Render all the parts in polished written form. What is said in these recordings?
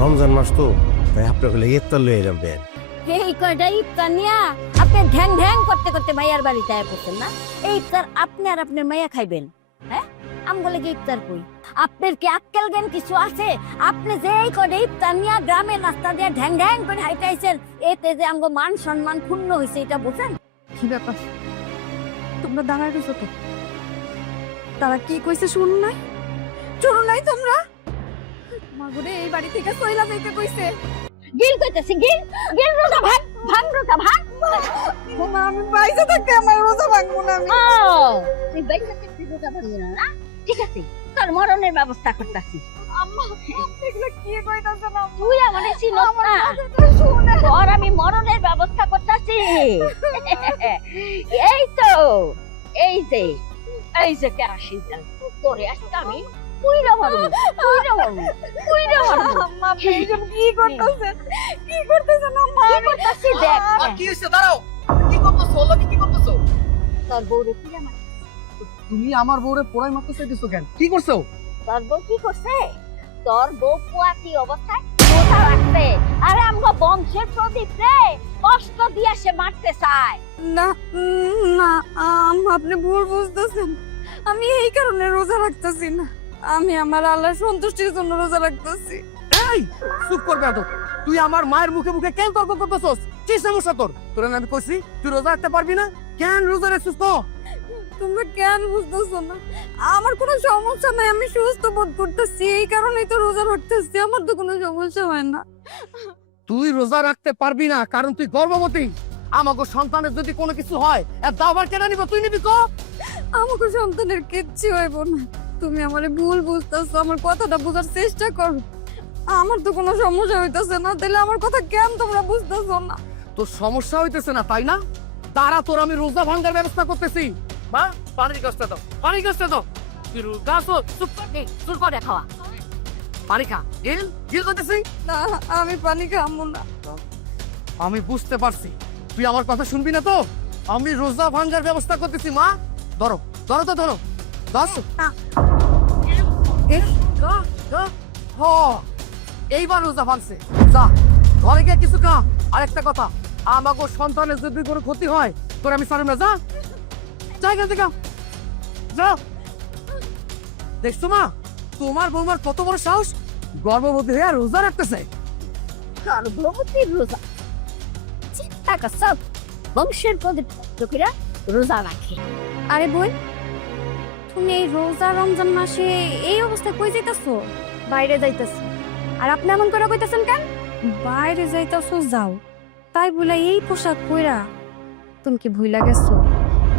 রমজান মাস তো তাই আপনার হলে ইফতার লয়ে যাবেন। এই কয়টা ইফতার নিয়া আপনি ঢ্যাং ঢ্যাং করতে করতে মাইয়ার বাড়িতে আয়া পড়ছেন না? এই ইফতার আপনি আর আপনার মাইয়া খাইবেন? হ্যাঁ, আমগলে কি ইফতার কই? আপনার কি আক্কেল জ্ঞান কিছু আছে? আপনি যে এই কয়টা ইফতার নিয়া গ্রামের রাস্তা দিয়ে ঢ্যাং ঢ্যাং করে হাইটাইছেন, এতে যে আমগো মান সম্মান ক্ষুণ্ণ হয়েছে, এটা বোঝেন? কি ব্যাপার, তোমরা দাঁড়ায় রয়েছো তো? তারা কি কইছে শুনো নাই? শুনো নাই তোমরা? মাগুরে এই বাড়ি থেকে সইলা যাইতে কইছে। গিল কইতেছি, গিল গিল রোজা ভাঙ, ভাঙ রোজা ভাঙ। না, আমি বাইসা থাকতে আমার রোজা ভাঙবো না আমি। ও তুই বাইরে থেকে রোজা ভাঙবি না? ঠিক আছে, তোর মরণের ব্যবস্থা করতেছি। আম্মা, এগুলো কি কইতাছ না? তুই আমারে চিনস না? শুনে তোর আমি মরণের ব্যবস্থা করতেছি। এই তো, এই যে এই যে কেরাসিন তেল তোরে আজকে আমি পুইরা মারবো, পুইরা মারবো, পুইরা মারবো। আম্মা, আপনি এসব কি করতেছেন? কি করতেছেন আম্মা? কি করতেছি দেখ। কি হইছে? দাঁড়াও, কি করতেছো? ওলাকে কি করতেছো? তোর বউরে পুইরা মার। তুমি আমার বউরে পোড়াই মারতে চাইতেছো কেন? কি করছো? তোর বউ কি করছে? তোর বউ পোয়াতি অবস্থায় রোজা রাখছে। আরে আমগো বংশের প্রদীপ রে কষ্ট দিয়ে সে মারতে চায়। না না আম্মা, আপনি ভুল বুঝতেছেন। আমি এই কারণে রোজা রাখতেছি না, আমি আমার আল্লাহর সন্তুষ্টির জন্য রোজা রাখতেছি। এই চুপ করবে তো। তুই আমার মায়ের মুখে মুখে কেন তর্ক করতেছস? কি সমস্যা তোর? তোর না আমি কইছি তুই রোজা রাখতে পারবি না? কেন রোজা রাখছিস তো? তোমরা কেন বুঝতেছো না? আমার কোনো সমস্যা নাই, আমি সুস্থ বোধ করতেছি, এই কারণেই তো রোজা রাখতেছি। আমার তো কোনো সমস্যা হয় না। তুই রোজা রাখতে পারবি না কারণ তুই গর্ভবতী। আমাকে সন্তানের যদি কোনো কিছু হয় এর দাবার কেন নিব? তুই নিবি তো? আমাকে সন্তানের কিচ্ছু হইব না। তুমি আমারে ভুল বুঝতেছো, আমার কথাটা বোঝার চেষ্টা করো। আমার তো কোনো সমস্যা হইতেছে না, তাহলে আমার কথা কেন তোমরা বুঝতেছো না? তোর সমস্যা হইতেছে না তাই না? তারা তোর আমি রোজা ভাঙার ব্যবস্থা করতেছি। বা পানির কষ্ট দাও, পানির কষ্ট দাও। তুই রোজা আছো, চুপ কর, চুপ করে খাওয়া। পানি খা, গিল গিল করতেছি। না, আমি পানি খাবো না। আমি বুঝতে পারছি তুই আমার কথা শুনবি না তো। আমি রোজা ভাঙার ব্যবস্থা করতেছি। মা ধরো, ধরো তো, ধরো দশ। এইবার রোজা ভাঙছে। যা ঘরে গিয়ে কিছু খা। আরেকটা কথা, আমাকে সন্তানের যদি কোনো ক্ষতি হয় তোর আমি সারি না। যা জায়গা থেকে যা। দেখছো মা, তোমার বৌমার কত বড় সাহস, গর্ভবতী হয়ে রোজা রাখতেছে। গর্ভবতীর রোজা চিন্তা করছো? বংশের প্রদীপ লোকেরা রোজা রাখে। আরে বই, তুমি এই রোজা রমজান মাসে এই অবস্থায় কই যাইতাছো? বাইরে যাইতাছি। আর আপনি এমন করে কইতাছেন কেন? বাইরে যাইতাছো যাও, তাই বলে এই পোশাক পইরা? তুমি কি ভুইলা গেছো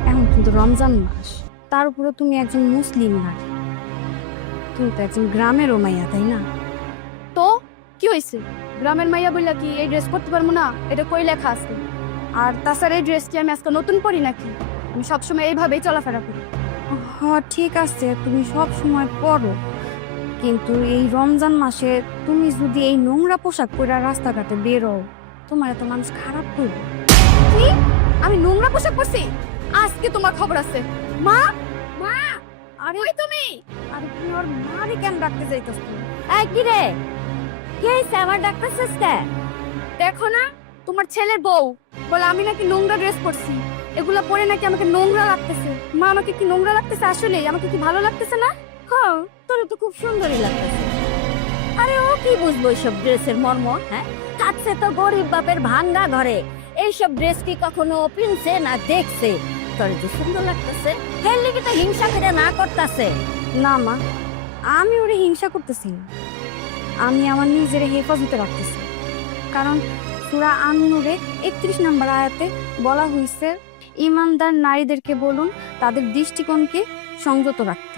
এখন কিন্তু রমজান মাস, তার উপরে তুমি একজন মুসলিম নারী, তুমি তো একজন গ্রামের মাইয়া, তাই না? তো কি হয়েছে? গ্রামের মাইয়া বললা কি এই ড্রেস পরতে পারবো না? এটা কই লেখা আছে? আর তাছাড়া এই ড্রেস কি আমি আজকে নতুন পরি নাকি? আমি সবসময় এইভাবেই চলাফেরা করি। হ্যাঁ ঠিক আছে, তুমি সব সময় পরো, কিন্তু এই রমজান মাসে তুমি যদি এই নোংরা পোশাক পরে রাস্তাঘাটে বেরো, তোমার এত মানুষ খারাপ করবে। কি? আমি নোংরা পোশাক পরছি? আজকে তোমার খবর আছে। মা, মা, আরে তুমি, আরে তুমি ওর মারে কেন রাখতে যাইতাছ? এই কি রে, কি হয়েছে? আমার ডাক্তারছিস কে? দেখো না, তোমার ছেলের বউ বলে আমি নাকি নোংরা ড্রেস পরছি, এগুলা পরে নাকি আমাকে নোংরা লাগতেছে। মা, আমাকে কি নোংরা লাগতেছে? আসলে আমাকে কি ভালো লাগতেছে না? হ্যাঁ, তোর তো খুব সুন্দরই লাগতেছে। আরে ও কি বুঝবো এইসব ড্রেসের মর্ম? হ্যাঁ, থাকছে তো গরিব বাপের ভাঙ্গা ঘরে, এইসব ড্রেস কি কখনো পিনছে না দেখছে? তোর যে সুন্দর লাগতেছে, হের লিগে তো হিংসা করে না করতেছে। না মা, আমি ওরে হিংসা করতেছি না, আমি আমার নিজের হেফাজতে রাখতেছি। কারণ সূরা আন-নূরে 31 নম্বর আয়াতে বলা হয়েছে, ঈমানদার নারীদেরকে বলুন তাদের দৃষ্টিকোণকে সংযত রাখতে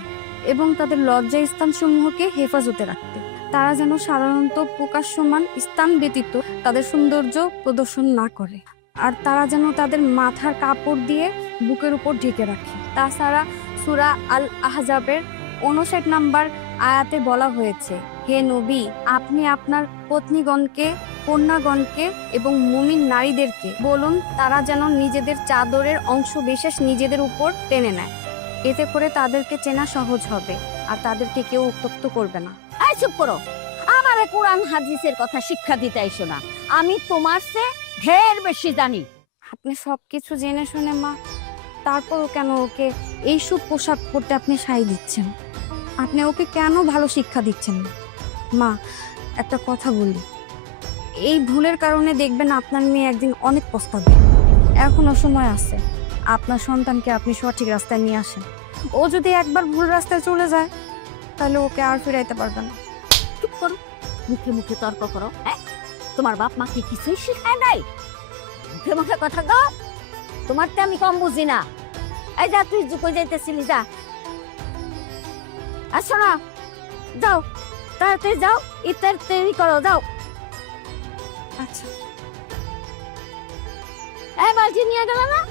এবং তাদের লজ্জা স্থানসমূহকে হেফাজতে রাখতে। তারা যেন সাধারণত প্রকাশ্যমান স্থান ব্যতীত তাদের সৌন্দর্য প্রদর্শন না করে, আর তারা যেন তাদের মাথার কাপড় দিয়ে বুকের উপর ঢেকে রাখে। তাছাড়া সূরা আল আহজাবের 59 নম্বর আয়াতে বলা হয়েছে, হে নবী, আপনি আপনার পত্নীগণকে, কন্যাগণকে এবং মুমিন নারীদেরকে বলুন তারা যেন নিজেদের চাদরের অংশ বিশেষ নিজেদের উপর টেনে নেয়, এতে করে তাদেরকে চেনা সহজ হবে আর তাদেরকে কেউ উত্তক্ত করবে না। এই চুপ করো, আমার আমারে কোরআন হাদিসের কথা শিক্ষা দিতে আইসো না। আমি তোমার চেয়ে ঢের বেশি জানি। আপনি সবকিছু জেনে শুনে মা, তারপরও কেন ওকে এইসব পোশাক পরতে আপনি সাই দিচ্ছেন? আপনি ওকে কেন ভালো শিক্ষা দিচ্ছেন না? মা, একটা কথা বলি, এই ভুলের কারণে দেখবেন আপনার মেয়ে একদিন অনেক পস্তাবে। এখনো সময় আছে, আপনার সন্তানকে আপনি সঠিক রাস্তায় নিয়ে আসেন। ও যদি একবার ভুল রাস্তায় চলে যায় তাহলে ওকে আর ফিরাইতে পারবেন না। চুপ করো, মুখে মুখে তর্ক করো। হ্যাঁ, তোমার বাপ মা কি কিছুই শিখায় নাই? মুখে মুখে কথা কও। তোমার তো আমি কম বুঝি না। এই যা, তুই কই যাইতেছিলি, যা। আসো না, যাও তাড়াতাড়ি যাও, ইফতার তৈরি করো, যাও। আচ্ছা। এই বালতি নিয়ে গেল না?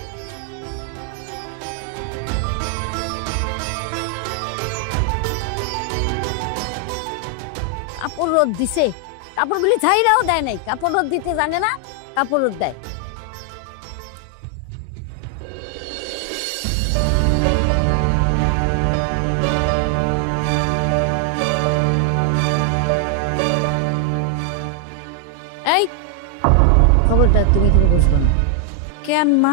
কাপড় রোদ দিছে, কাপড়গুলি ঝাইরাও দেয় নাই। কাপড় রোদ দিতে জানে না, কাপড় রোদ দেয়। এই খবরদার, তুমি এখানে বসবো না। কেন মা?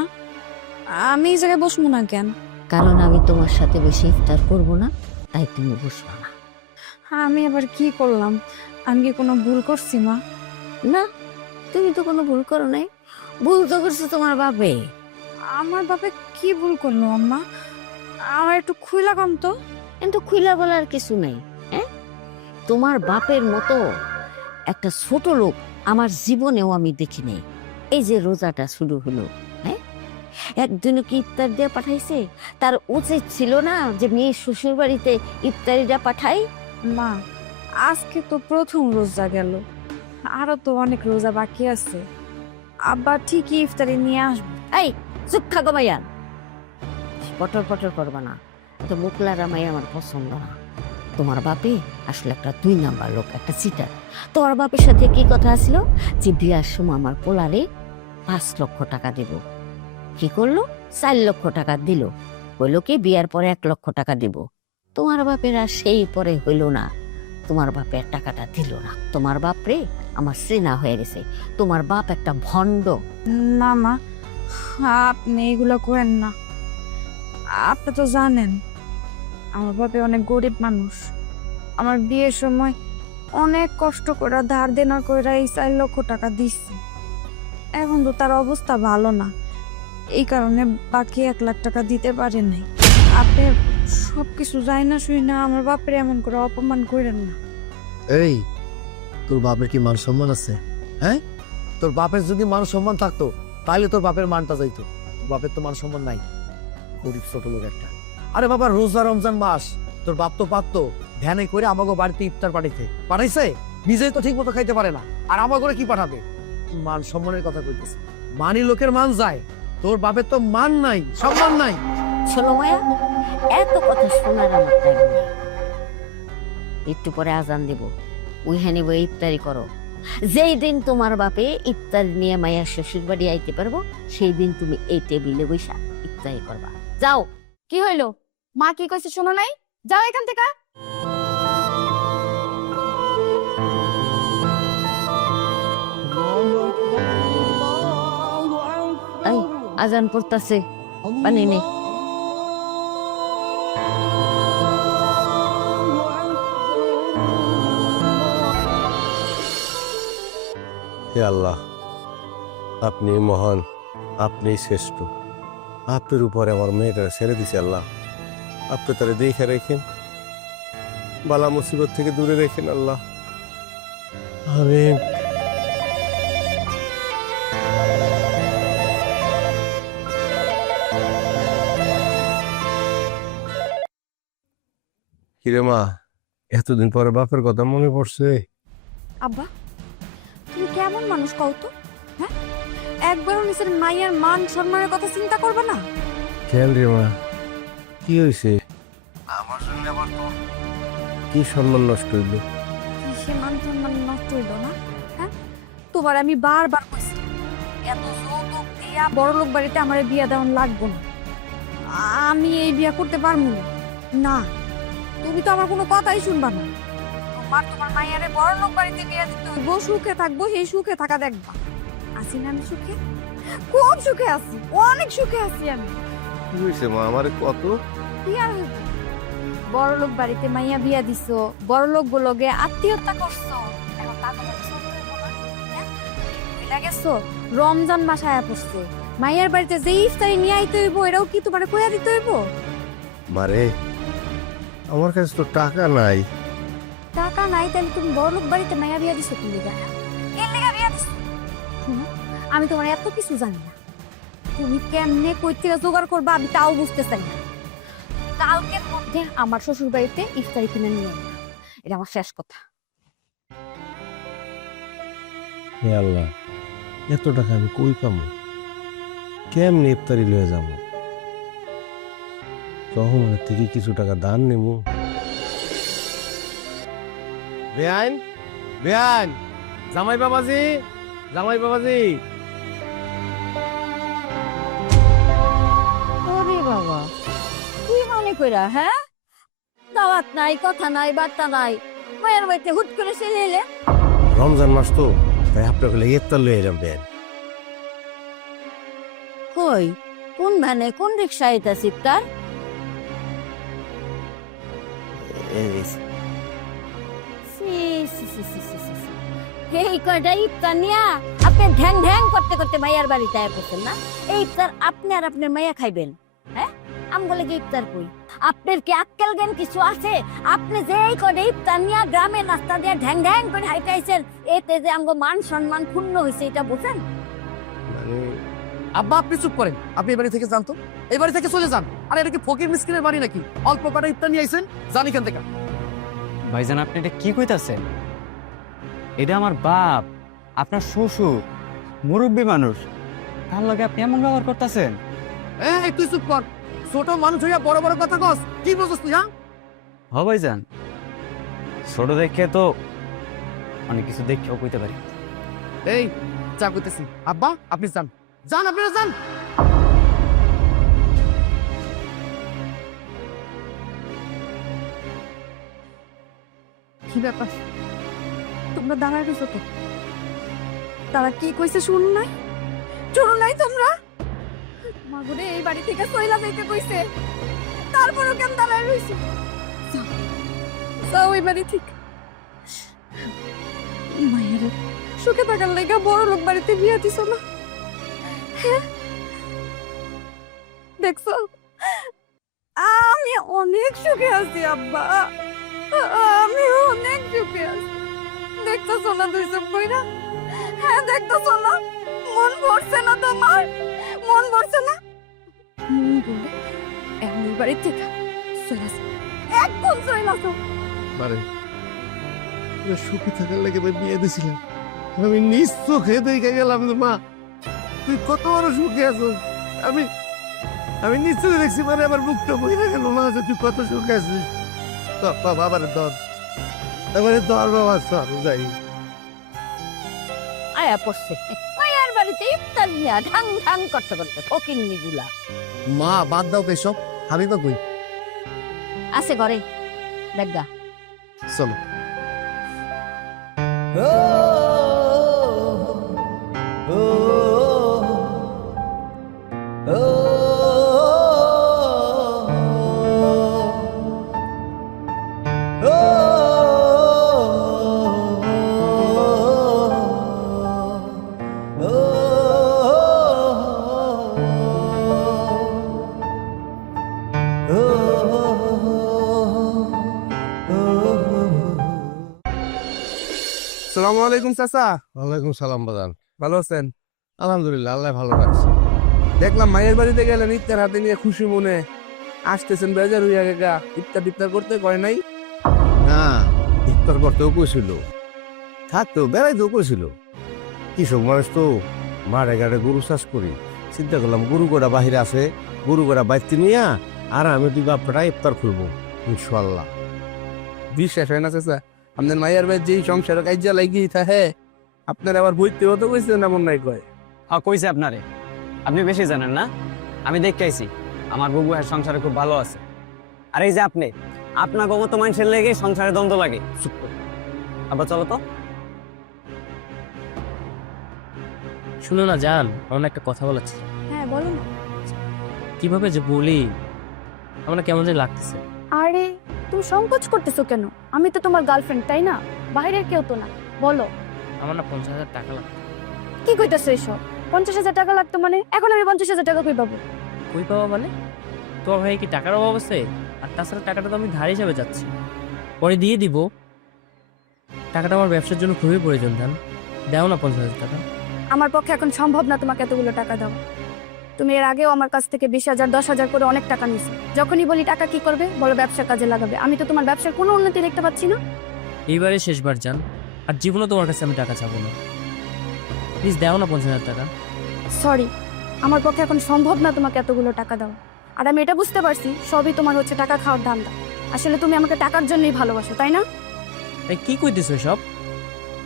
আমি এই জায়গায় বসবো না কেন? কারণ আমি তোমার সাথে বেশি ইফতার করবো না, তাই তুমি বসবো না। আমি আবার কি করলাম? আমি কি কোনো ভুল করছি মা? না, তুমি তো কোনো ভুল করো নাই। ভুল তো করছো তোমার বাপে। আমার বাপে কি ভুল করলো আম্মা? আমার একটু খুইলা কম তো। কিন্তু খুইলা বলার কিছু নেই। হ্যাঁ, তোমার বাপের মতো একটা ছোট লোক আমার জীবনেও আমি দেখিনি। এই যে রোজাটা শুরু হলো, হ্যাঁ, একদিনও কি ইফতার দিয়ে পাঠাইছে? তার উচিত ছিল না যে মেয়ে শ্বশুর বাড়িতে ইফতারিটা পাঠাই? মা, আজকে তো প্রথম রোজা গেল, আরো তো অনেক রোজা বাকি আছে। আব্বা ঠিকই ইফতারি নিয়ে আসবে। এই চুপ থাকো মাইয়া, পটর পটর করবা না। তো মুখলারা মাইয়া আমার পছন্দ না। তোমার বাপে আসলে একটা 2 নাম্বার লোক, একটা চিটার। তোমার বাপের সাথে কি কথা ছিল যে বিয়ার সময় আমার পোলারে 5 লক্ষ টাকা দেব। কি করলো? 4 লক্ষ টাকা দিল। হইলো কি বিয়ার পরে 1 লক্ষ টাকা দিব। তোমার বাপের আর সেই পরে হইল না। তোমার বাপের টাকাটা দিল না। তোমার বাপরে আমার চেনা হয়ে গেছে। তোমার বাপ একটা ভণ্ড। না মা, আপনি এগুলো করেন না। আপনি তো জানেন আমার বাপে অনেক গরিব মানুষ। আমার বিয়ের সময় অনেক কষ্ট করে ধার দেনা করে এই 4 লক্ষ টাকা দিচ্ছে। এখন তো তার অবস্থা ভালো না, এই কারণে বাকি 1 লাখ টাকা দিতে পারে নাই। আপনি সবকিছু যাই না শুই না আমার বাপের এমন করে অপমান করেন না। এই, তোর বাপের কি মান সম্মান আছে? হ্যাঁ, তোর বাপের যদি মান সম্মান থাকতো তাহলে তোর বাপের মানটা যাইতো। বাপের তো মান সম্মান নাই, গরিব ছোট লোক একটা। আরে বাবা, রোজা রমজান মাস, তোর বাপ তো পারতো ধ্যানে করে আমাকে বাড়িতে ইফতার পাঠাইছে। নিজেই তো ঠিক মতো খাইতে পারে না, আর আমার করে কি পাঠাবে? মান সম্মানের কথা কইতেছে। মানি লোকের মান যায়, তোর বাপের তো মান নাই, সম্মান নাই। শোনো মায়া, এত কথা শোনার আমার টাইম নেই। একটু পরে আজান দেব, ওইখানে বই ইফতারি করো। যেই দিন তোমার বাপে ইফতার নিয়ে মায়ের শ্বশুর বাড়ি আইতে পারবো, সেই দিন তুমি এই টেবিলে বসা ইফতারি করবা। যাও। কি হইলো? মা কি কইছে শোনো নাই? যাও এখান থেকে। এই আজান পড়তাছে, পানি নেই। হে আল্লাহ, আপনি মহান, আপনি শ্রেষ্ঠ। আপনার উপরে আমার মেয়েটা ছেড়ে দিছে আল্লাহ। আপনি তারা দেখে রেখেন, বালা মুসিবত থেকে দূরে রেখেন আল্লাহ। আমিন। কিরে মা, এতদিন পরে বাপের কথা মনে পড়ছে? আব্বা, তুমি কেমন মানুষ কও তো? হ্যাঁ, একবারও নিজের মায়ের মান সম্মানের কথা চিন্তা করবে না? কেন রে মা, কি হয়েছে? আমার জন্য আবার তো কি সম্মান নষ্ট হইল? সে মান সম্মান নষ্ট হইল না? হ্যাঁ, তোমার আমি বারবার কইছি এত যৌতুক দিয়া বড় লোক বাড়িতে আমার বিয়া দেওয়ান লাগবো না। আমি এই বিয়া করতে পারবো না। না, তুমি তো আমার কোনো কথাই শুনবা না। আমার তোমার মাইয়ারে বড় লোক বাড়িতে বিয়ে দিতে হইব, সুখে থাকবো, সেই সুখে থাকা দেখবা। আছি না আমি সুখে? খুব সুখে আছি, অনেক সুখে আছি আমি। কি হয়েছে মা আমারে কত? কি আর হইব? বড় লোক বাড়িতে মাইয়া বিয়া দিছো, বড় লোক গুলোকে আত্মীয়তা করছো, এখন টাকা পয়সা চলতে হইব না, হ্যাঁ? বুইলা গেছো রমজান মাস আয়া পড়ছে, মাইয়ার বাড়িতে যে ইফতারি নিয়ে আইতে হইব এটাও কি তোমারে কইয়া দিতে হইব? মারে আমার কাছে তো টাকা নাই। টাকা নাই তাহলে তুমি বড় লোক বাড়িতে মাইয়া বিয়া দিছো কি লিগা? এর লিগা বিয়া দিছো? শুনো, আমি তোমার এত কিছু জানি না, তুমি কেমনে কই থেকে জোগাড় করবা আমি তাও বুঝতে চাই না। কালকের মধ্যে আমার শ্বশুর বাড়িতে ইফতারি কিনে নিয়ে আইবা, এটা আমার শেষ কথা। হে আল্লাহ, এত টাকা আমি কই পাবো? কেমনে ইফতারি লয়ে যাবো? তহমনের থেকে কিছু টাকা দান নেবো। বেআইন, বেআইন, জামাই বাবাজি, জামাই বাবাজি। ওরে বাবা, কি মনে কইরা? হ্যাঁ, দাওয়াত নাই, কথা নাই, বার্তা নাই, মায়ের বাড়িতে হুট করে চলে এলে। রমজান মাস তো, তাই আপনার হলে ইফতার লয়ে যাম বেআইন। কই, কোন ভ্যানে, কোন রিক্সায় এটা সিফতার? এই কয়টা ইফতার নিয়া আপনি ঢ্যাং ঢ্যাং করতে করতে মাইয়ার বাড়িতে আয়া পড়ছেন না? এই ইফতার আপনি আর আপনার মাইয়া খাইবেন? হ্যাঁ, আমগলে কি ইফতার কই? আপনার কি আক্কেল জ্ঞান কিছু আছে? আপনি যে এই কয়টা ইফতার নিয়া গ্রামে নাস্তা দিয়া ঢ্যাং ঢ্যাং করে হাইটাইছেন, এতে যে আমগো মান সম্মান ক্ষুণ্ণ হয়েছে, এটা বোঝেন? আব্বা আপনি চুপ করেন, আপনি এই বাড়ি থেকে যান তো, এই বাড়ি থেকে চলে যান। আর এটা কি ফকির মিসকিনের বাড়ি নাকি? অল্প কটা ইফতার নিয়ে আইছেন, যান এখান থেকে। ভাইজান আপনি এটা কি কইতাছেন? এটা আমার বাপ, আপনার শ্বশুর, মুরব্বী মানুষ, তার লগে আপনি এমন ব্যবহার করতেছেন? এই তুই চুপ কর, ছোট মানুষ হইয়া বড় বড় কথা কস, কি বুঝছিস তুই? হ্যাঁ, হ ভাইজান, ছোট দেখে তো অনেক কিছু দেখেও কইতে পারি। এই চা কইতেছি। আব্বা আপনি যান, যান, আপনারা যান। কি ব্যাপার, তোমরা দাঁড়ায় রয়েছো তো? তারা কি কইছে শুনো নাই? শুনো নাই তোমরা? মাগুরে এই বাড়ি থেকে সইলা যাইতে কইছে, তারপরও কেন দাঁড়ায় রয়েছে? যাও এই বাড়ি থেকে। মায়ের সুখে থাকার লেগা বড় লোক বাড়িতে বিয়ে দিছো না? হ্যাঁ? দেখছো, আমি অনেক সুখে আছি আব্বা, আমি অনেক সুখে আছি। দেখতেছো না দুই চোখ বইরা? হ্যাঁ দেখতেছো না? মন ভরছে না তোমার? মন ভরছে না? মন ভরলে এখন এই বাড়ির থেকে চলে যাও, একদম চলে যাও। মারে সুখে থাকার লেগে বিয়ে দিছিলাম, আমি নিজ চোখে দেখে গেলাম যে মা তুই কত বড় সুখে আছো। আমি আমি নিশ্চয় দেখছি, মানে আমার বুকটা বইরে গেল মা যে তুই কত সুখে আছিস। বাবার দর, এবারে দর বাবা সব যাই। আয়া পড়ছে মায়ের বাড়িতে ইফতার নিয়া ঢাং ঢাং করতে করতে ফকিন্নি গুলা। মা বাদ দাও তো এসব, আমি তো কই। আছে ঘরে, দেখা চলো। আসসালামু আলাইকুম চাচা। ওয়ালাইকুম সালাম বাজান। ভালো আছেন? আলহামদুলিল্লাহ, আল্লাহ ভালো রাখছে। দেখলাম মায়ের বাড়িতে গেলেন ইফতার হাতে নিয়ে খুশি মনে আসতেছেন, বেজার হইয়া গেগা। ইফতার টিফতার করতে কয় নাই? না, ইফতার করতেও কইছিল, থাকতেও বেড়াইতেও কইছিল। কৃষক মানুষ তো, মাঠে ঘাটে গরু চাষ করি, চিন্তা করলাম গরু গোড়া বাহিরে আছে, গরু গোড়া বাইতে নিয়া আর আমি তুই বাপটা ইফতার খুলবো ইনশাল্লাহ। বিশ্বাস হয় না চাচা, আপনার মায়ের বাড়ির যেই সংসার কাজা লাগিয়ে থাকে, আপনার আবার বইতে হতে কইছে না মন নাই কয়? হ্যাঁ কইছে আপনারে, আপনি বেশি জানেন না। আমি দেখতে আইছি আমার বুবু আর সংসারে খুব ভালো আছে। আর এই যে আপনি, আপনার মতো মানুষের লেগে সংসারে দ্বন্দ্ব লাগে। চুপ কর। আবার চলো তো। শুনো না জান, আমার না একটা কথা বলার ছিল। হ্যাঁ বলুন। কিভাবে যে বলি, আমার না কেমন জানি লাগতেছে। আরে তুমি সংকোচ করতেছো কেন? আমি তো তোমার গার্লফ্রেন্ড, তাই না? বাইরের কেউ তো না। বলো আমার না 50,000 টাকা লাগবে। কি কইতেছো এসব? 50,000 টাকা লাগতো মানে? এখন আমি 50,000 টাকা কই পাবো? কই পাওয়া মানে? তোমার ভাই কি টাকার অভাব আছে? আর তাছাড়া টাকাটা তো আমি ধার হিসাবে যাচ্ছি, পরে দিয়ে দিব। টাকাটা আমার ব্যবসার জন্য খুবই প্রয়োজন জান, দাও না 50,000 টাকা। আমার পক্ষে এখন সম্ভব না তোমাকে এতগুলো টাকা দাও। তুমি এর আগেও আমার কাছ থেকে 20,000 10,000 করে অনেক টাকা নিছো। যখনই বলি টাকা কি করবে, বলো ব্যবসার কাজে লাগাবে। আমি তো তোমার ব্যবসার কোনো উন্নতি দেখতে পাচ্ছি না। এইবারে শেষবার জান, আর জীবনে তোমার কাছে আমি টাকা চাবো না। প্লিজ দাও না 50,000 টাকা। সরি, আমার পক্ষে এখন সম্ভব না তোমাকে এতগুলো টাকা দাও। আর আমি এটা বুঝতে পারছি সবই তোমার হচ্ছে টাকা খাওয়ার ধান্দা। আসলে তুমি আমাকে টাকার জন্যই ভালোবাসো, তাই না? এই কি কইতেছো সব?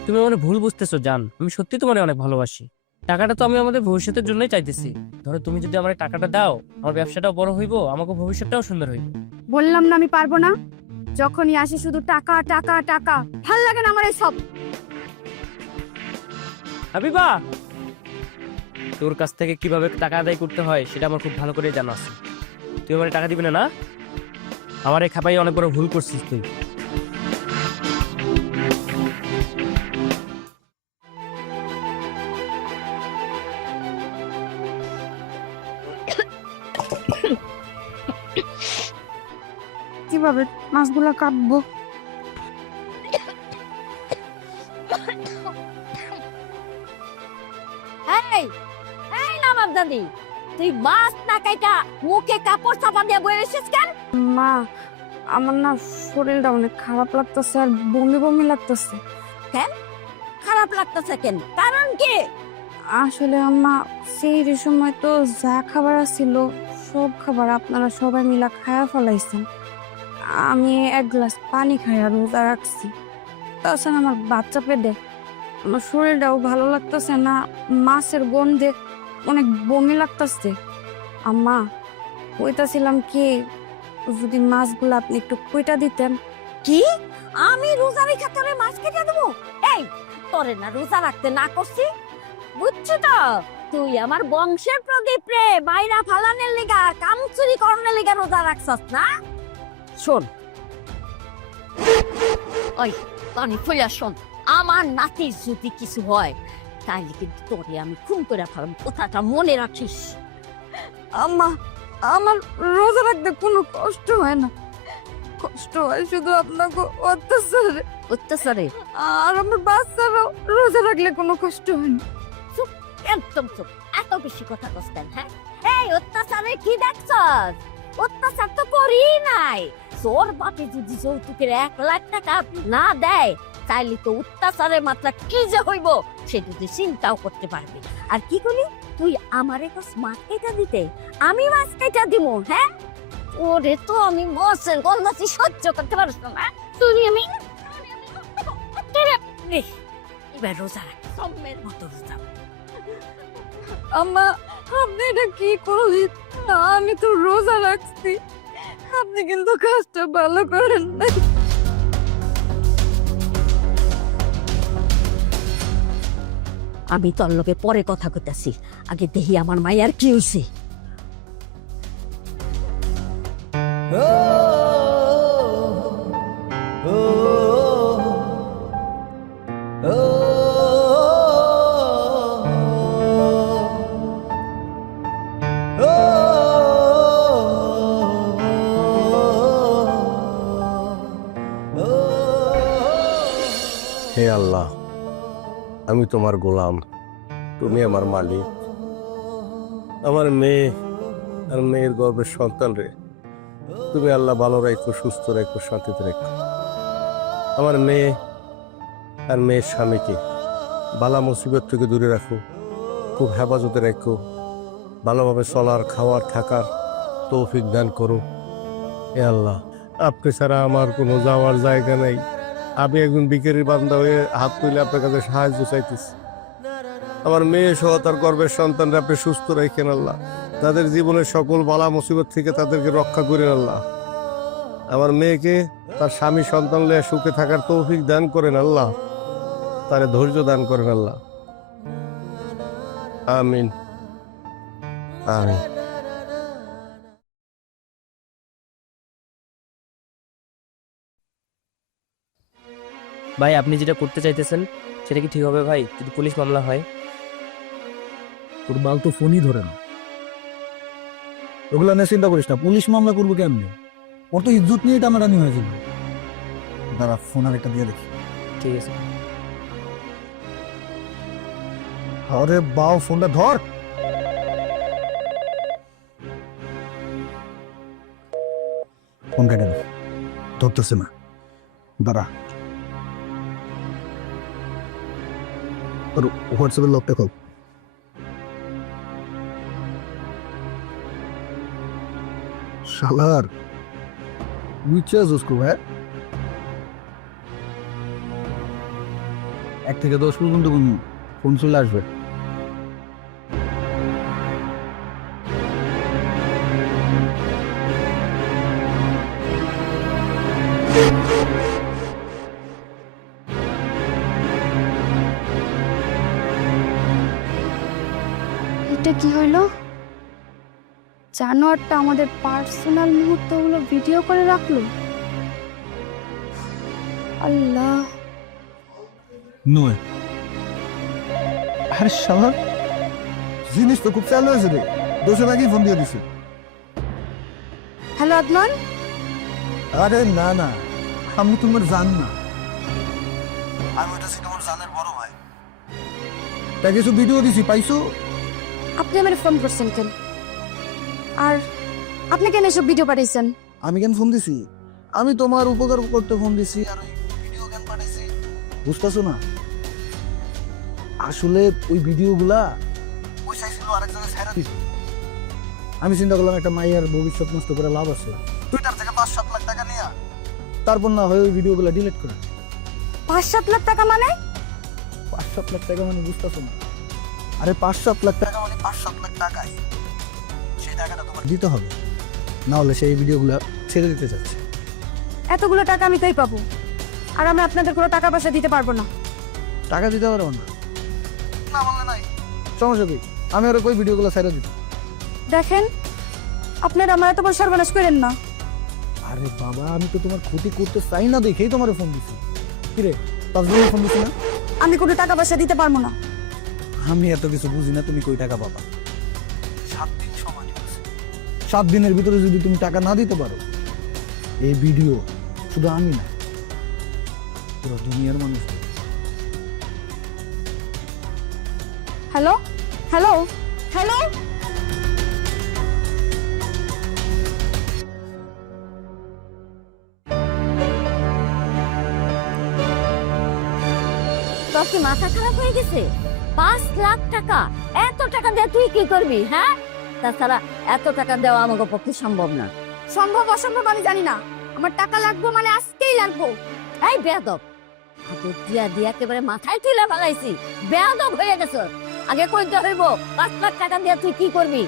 তুমি মানে ভুল বুঝতেছো জান, আমি সত্যি তোমারে অনেক ভালোবাসি। টাকাটা তো আমি আমাদের ভবিষ্যতের জন্যই চাইতেছি। ধরো তুমি যদি আমার টাকাটা দাও, আমার ব্যবসাটাও বড় হইব, আমাকে ভবিষ্যৎটাও সুন্দর হইব। বললাম না আমি পারবো না। যখনই আসি শুধু টাকা টাকা টাকা, ভাল লাগে না আমার এসব। হাবিবা, তোর কাছ থেকে কিভাবে টাকা আদায় করতে হয় সেটা আমার খুব ভালো করে জানা আছে। তুই আমার টাকা দিবি না? না, আমার এই খাপাই অনেক বড় ভুল করছিস তুই। কিভাবে মাছগুলা কাটবো? এই এই নবাব দাদি, তুই মাছ না কাইটা মুখে কাপড় চাপা দিয়ে বয়ে এসেছিস কেন? মা, আমার না শরীরটা অনেক খারাপ লাগতেছে আর বমি বমি লাগতেছে। খারাপ লাগতেছে কেন? কারণ কি? আসলে আম্মা, সেই সময় তো যা খাবার ছিল সব খাবার আপনারা সবাই মিলা খায়া ফেলাইছেন। আমি এক গ্লাস পানি খাই আর রোজা রাখছি। তাছাড়া আমার বাচ্চা পেটে, আমার শরীরটাও ভালো লাগতেছে না। মাছের গন্ধে অনেক বমি লাগতেছে। আম্মা, কইতাছিলাম কি, যদি মাছগুলো আপনি একটু কইটা দিতেন। কি? আমি রোজা রেখে তোরে মাছ কেটে দেবো? এই, তোরে না রোজা রাখতে না করছি? বুঝছো তো, তুই আমার বংশের প্রদীপ রে, বাইরা ফালানের লিগা, কাম চুরি করনের লিগা রোজা রাখছস না? শোন, ওই তনি ফুলিয়া শোন, আমার নাতির যদি কিছু হয় তাইলে কিন্তু তোরে আমি খুন করে ফেলাম, কথাটা মনে রাখিস। আম্মা, আমার রোজা রাখতে কোনো কষ্ট হয় না। কষ্ট হয় শুধু আপনাকে অত্যাচারে। অত্যাচারে? আর আমার বাচ্চারাও রোজা রাখলে কোনো কষ্ট হয় না। একদম চুপ, এত বেশি কথা কইতেন? হ্যাঁ, এই অত্যাচারে কি দেখছস? অত্যাচার তো করি নাই। তোর বাপে যদি যৌতুকের 1 লাখ টাকা না দেয় তাইলে তো অত্যাচারের মাত্রা কি যে হইব সেটা তুই চিন্তাও করতে পারবি। আর কি করলি তুই? আমারে তো মাছ কেটে দিতে, আমি মাছ কেটে দিব? হ্যাঁ, ওরে তো আমি মাছের গন্ধি সহ্য করতে পারছ না তুই। আমি এবার রোজা রাখ, সম্মের মতো রোজা। আম্মা, আপনি এটা কি করলেন? আমি তো রোজা রাখছি। আপনি কিন্তু কাজটা ভালো করেন না। আমি তোর লোকে পরে কথা কইতাছি, আগে দেখি আমার মাইয়ার কি হইছে। হে আল্লাহ, আমি তোমার গোলাম, তুমি আমার মালিক। আমার মেয়ে আর মেয়ের গর্বের সন্তান রে তুমি আল্লাহ ভালো রাখো, সুস্থ রাখো, শান্তিতে রাখো। আমার মেয়ে আর মেয়ের স্বামীকে বালা মুসিবত থেকে দূরে রাখো, খুব হেফাজতে রাখো, ভালোভাবে চলার, খাওয়ার, থাকার তৌফিক দান করো। হে আল্লাহ, আপনি ছাড়া আমার কোনো যাওয়ার জায়গা নেই। আমি একজন বিকেরির বান্দা হয়ে হাত তুলে আপনার কাছে সাহায্য চাইতেছি। আমার মেয়ে সহ তার গর্বের সন্তানরা আপনি সুস্থ রাখেন আল্লাহ। তাদের জীবনের সকল বালা মুসিবত থেকে তাদেরকে রক্ষা করেন আল্লাহ। আমার মেয়েকে তার স্বামী সন্তান লয়ে সুখে থাকার তৌফিক দান করেন আল্লাহ, তারে ধৈর্য দান করেন আল্লাহ। আমিন আমিন। ভাই আপনি যেটা করতে চাইতেছেন সেটা কি ঠিক হবে ভাই, যদি পুলিশ মামলা হয়? তোর বাল তো ফোনই ধরে না। ওগুলো নিয়ে চিন্তা করিস না, পুলিশ মামলা করবো কেমনি? ওর তো ইজ্জত নিয়ে টানাটানি হয়ে যাবে। দাঁড়া, ফোন আর একটা দিয়ে দেখি। ঠিক আছে। আরে বাও, ফোনটা ধর। ফোন কেটে দে, ধরতেছে না। দাঁড়া, হোয়াটসঅ্যাপের লকটা খোল। শালার বুঝছিস उसको ভাই? 1 থেকে 10 পর্যন্ত ফোন চলে আসবে। এটা কি হইলো? জানোয়ারটা আমাদের পার্সোনাল মুহূর্তগুলো ভিডিও করে রাখলো। আল্লাহ, নয়। আরে শালার, জিনিস তো খুব চালু হয়েছে রে। দোষের আগেই ফোন দিয়ে দিছি। হ্যালো আদনান। আরে না না, আমি তোমার জান না, আমি ওটা তোমার জানের বড় ভাই। তা কিছু ভিডিও দিছি, পাইছো? আপনি আমার ফোন করছেন কেন? আর আপনি কেন এসব ভিডিও পাঠাইছেন? আমি কেন ফোন দিছি? আমি তোমার উপকার করতে ফোন দিছি, আর ওই ভিডিও কেন পাঠাইছি বুঝতেছো না? আসলে ওই ভিডিওগুলা ওই চাইছিল আরেকজনের ছাইরা দিছি। আমি চিন্তা করলাম একটা মাইয়ার ভবিষ্যৎ নষ্ট করে লাভ আছে, টুইটার থেকে 5-7 লাখ টাকা নিয়ে তারপর না হয় ওই ভিডিওগুলো ডিলিট করে। 5-7 লাখ টাকা মানে? 5-7 লাখ টাকা মানে বুঝতেছো না? আরে 5-7 লাখ টাকা মানে 5-7 লাখ টাকাই। সেই টাকাটা তোমার দিতে হবে, না হলে সেই ভিডিওগুলো ছেড়ে দিতে চাচ্ছে। এতগুলো টাকা আমি কই পাবো? আর আমি আপনাদের কোনো টাকা পয়সা দিতে পারবো না। টাকা দিতে পারবো না? না বললে নাই, সমস্যা কি? আমি আর ওই ভিডিওগুলো ছেড়ে দিই। দেখেন, আপনারা আমার এত বড় সর্বনাশ করেন না। আরে বাবা, আমি তো তোমার ক্ষতি করতে চাই না দেখেই তোমার ফোন দিছি। কিরে, তাজবুলের ফোন দিছি না? আমি কোনো টাকা পয়সা দিতে পারবো না। আমি এত কিছু বুঝি না, তুমি কই টাকা পাবা? 7 দিন সময় আছে। 7 দিনের ভিতরে যদি তুমি টাকা না দিতে পারো, এই ভিডিও শুধু আমি না, পুরো দুনিয়ার মানুষ। হ্যালো হ্যালো হ্যালো, তোর কি মাথা খারাপ হয়ে গেছে? 5 লাখ টাকা, এত টাকা দিয়ে তুই কি করবি? হ্যাঁ, তাছাড়া এত টাকা দেওয়া আমাকে পক্ষে সম্ভব না। সম্ভব অসম্ভব আমি জানি না, আমার টাকা লাগবে মানে আজকেই লাগবো। এই বেয়াদব, হাতে দিয়া দিয়া একেবারে মাথায় তুলে ফেলাইছি। বেয়াদব হয়ে গেছ। আগে কইতে হইব 5 লাখ টাকা দিয়ে তুই কি করবি,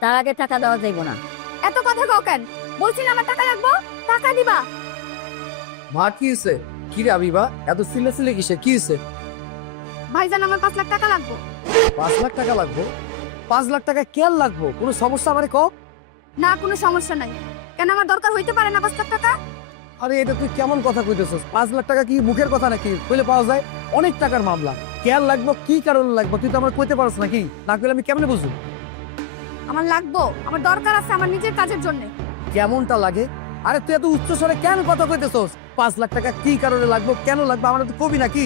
তার আগে টাকা দেওয়া যাইব না। এত কথা কও কেন? বলছি না আমার টাকা লাগবো, টাকা দিবা। মা কি হয়েছে? কি রে আবিবা, এত সিলে কিসে? কি হয়েছে? ভাইজান, আমার 5 লাখ টাকা লাগবো। 5 লাখ টাকা লাগবো? 5 লাখ টাকা কেন লাগবো? কোনো সমস্যা আমারে কও। না, কোনো সমস্যা নাই। কেন আমার দরকার হইতে পারে না 5 লাখ টাকা? আরে এটা তুই কেমন কথা কইতেছস? 5 লাখ টাকা কি মুখের কথা নাকি? কইলে পাওয়া যায়? অনেক টাকার মামলা। কেন লাগবো, কি কারণে লাগবো তুই তো আমার কইতে পারছ নাকি? না কইলে আমি কেমনে বুঝবো? আমার লাগবো, আমার দরকার আছে আমার নিজের কাজের জন্য। কেমনটা লাগে? আরে তুই এত উচ্চ স্বরে কেন কথা কইতেছস? 5 লাখ টাকা কি কারণে লাগবো, কেন লাগবে আমরা তো কবি নাকি?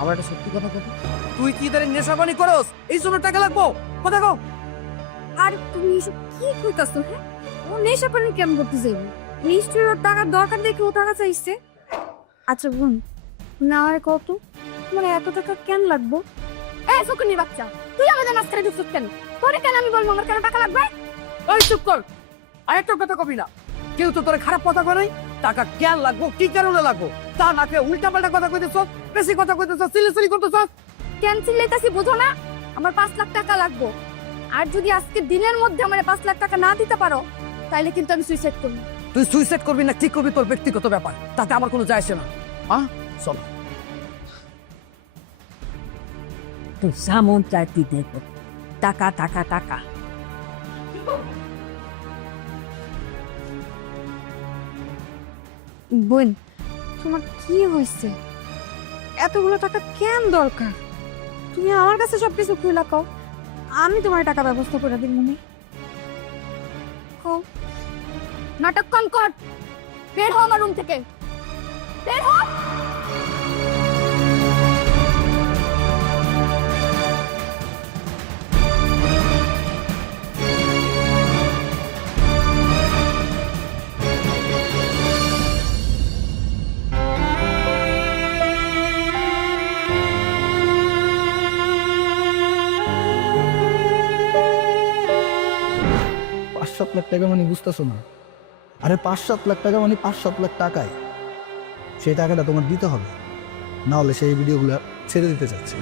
আমার একটা সত্যি কথা কবি, তুই কি তারে নেশাপানি করস? এই জন্য টাকা লাগবো? কথা কও। আর তুমি এসব কি কইতাছো? হ্যাঁ, ও নেশা করে কেমন করতে যাইব? নিশ্চয়ই ওর টাকার দরকার দেখে ও টাকা চাইছে। আচ্ছা বোন, না হয় কত মানে এত টাকা কেন লাগবো? এই ফকুনি বাচ্চা, তুই আমাদের মাঝখানে ঢুকছিস কেন? তোরে কেন আমি বলবো আমার কেন টাকা লাগবে? এই চুপ কর, আরেকটা কথা কবি না। কেউ তো তোরে খারাপ কথা কয় নাই। টাকা কেন লাগবো, কি কারণে লাগবো তা না কে উল্টা পাল্টা কথা কইতেছস, বেশি কথা কইতেছস, সিলি করতেছস। কেন চিল্লাইতাছি বুঝো না? আমার 5 লাখ টাকা লাগবো। আর যদি আজকে দিনের মধ্যে আমার 5 লাখ টাকা না দিতে পারো, তাইলে কিন্তু আমি সুইসাইড করবো। তুই সুইসাইড করবি না ঠিক করবি তোর ব্যক্তিগত ব্যাপার, তাতে আমার কোনো যায় আসে না। চল। তুই সামন চাইতি দেব, টাকা টাকা টাকা। বোন, তোমার কি হয়েছে? এতগুলো টাকা কেন দরকার? তুমি আমার কাছে সবকিছু খুলে কও, আমি তোমার টাকা ব্যবস্থা করে দিব। মনে কও। নাটক কম কর, বের হ আমার রুম থেকে, বের হ। পাঁচ সাত লাখ টাকা মানে বুঝতেছো না? আরে 5-7 লাখ টাকা মানে 5-7 লাখ টাকায় সেই টাকাটা তোমার দিতে হবে, না হলে সেই ভিডিওগুলো ছেড়ে দিতে চাচ্ছে।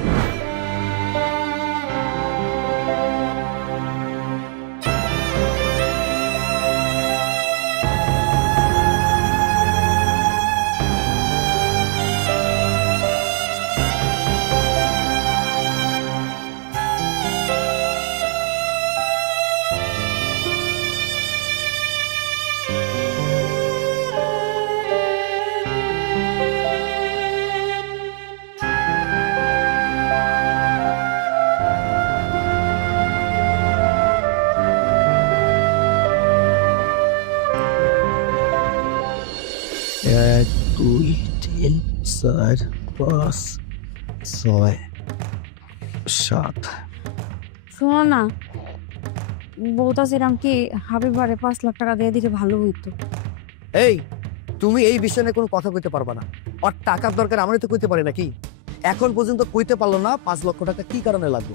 এক, দুই, তিন, চার, পাঁচ, ছয়, সাত। শোনো না, বলতাছিলাম কি হাবিবারে 5 লাখ টাকা দিয়ে দিলে ভালো হইতো। এই, তুমি এই বিষয়ে নিয়ে কোনো কথা কইতে পারবা না। ওর টাকার দরকার আমারই তো কইতে পারে নাকি? এখন পর্যন্ত কইতে পারলো না 5 লক্ষ টাকা কি কারণে লাগবে।